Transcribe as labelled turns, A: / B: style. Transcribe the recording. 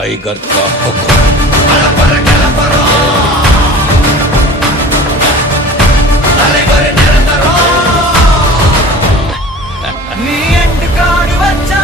A: tiger का हुक्म
B: நீ என்று காடு வச்சா